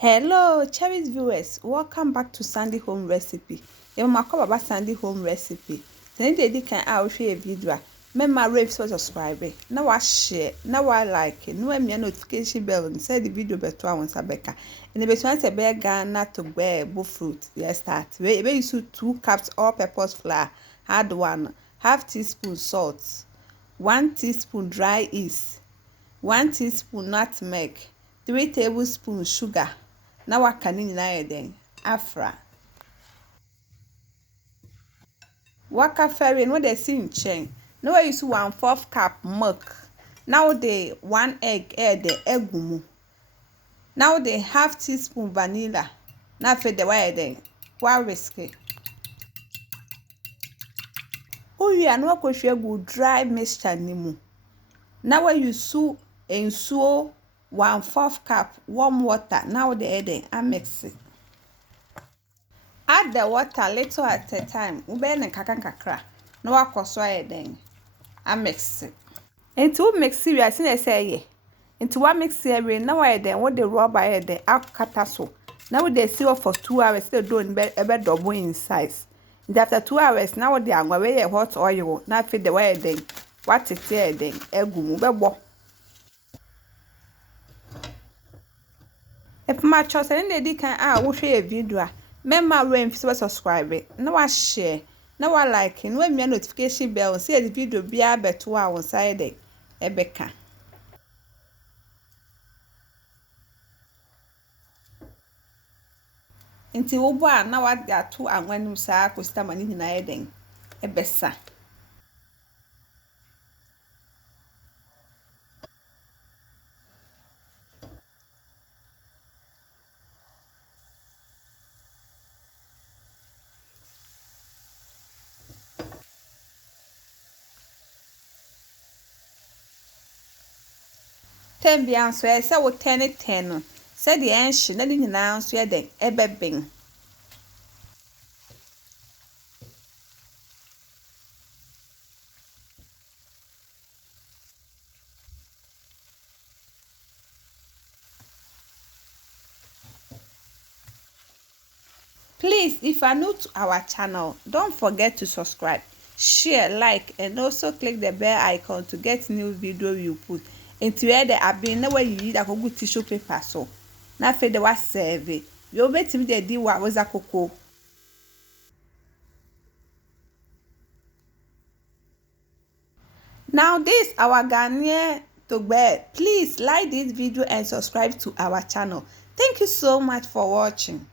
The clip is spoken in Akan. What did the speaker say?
Hello Cherries viewers, welcome back to Sandy Home Recipe. Baba Sandy Home Recipe. Today they can share a video. Remember rave subscribe. Now I share, now I like, no me notification bell and say the video better one sabeka. And the best one say be Ghana Toogbei Bofrot. Let's start. We use 2 cups all-purpose flour, hard one, half teaspoon salt, 1 teaspoon dry yeast, 1 teaspoon nutmeg, 3 tablespoons sugar. Now I can in afra. Waka ferry no dey see in chain. Now I use 1/4 cup milk. Now the 1 egg the egg mu. Now the half teaspoon vanilla. Now for the wire then. Wa whisk. We are no go dry mixture ni mu. Now I use ensuo 1/4 cup warm water. Now the egg I mix it. Add the water little at a time. Ube na kakra. No wakoso then. I mix it. Into mix it, I say ye. Into one mix it, now I then what the rubber then kata so. Now they seal for 2 hours. They don't be double in size. And after 2 hours, now they are away hot oil. Now feed the way then. What it say then? Egg bo. If my choice and they can will share a video. Remember when subscribe. Now I share. Now I like. And when me notification bell say the video be about 2 hours side ebeka. Inti wo a na wa ga to anwanum saa kosta mani hina eden ebesa. Tembian so e say wo 10 say the enhye na nyina so eden ebeben. Please, if you are new to our channel, don't forget to subscribe, share, like, and also click the bell icon to get new video you put. Into where the abin na where you read a good tissue paper so. Na fe the was serve. You bet me the do what was a cocoa. Now this our Ghanaian Toogbei. Please like this video and subscribe to our channel. Thank you so much for watching.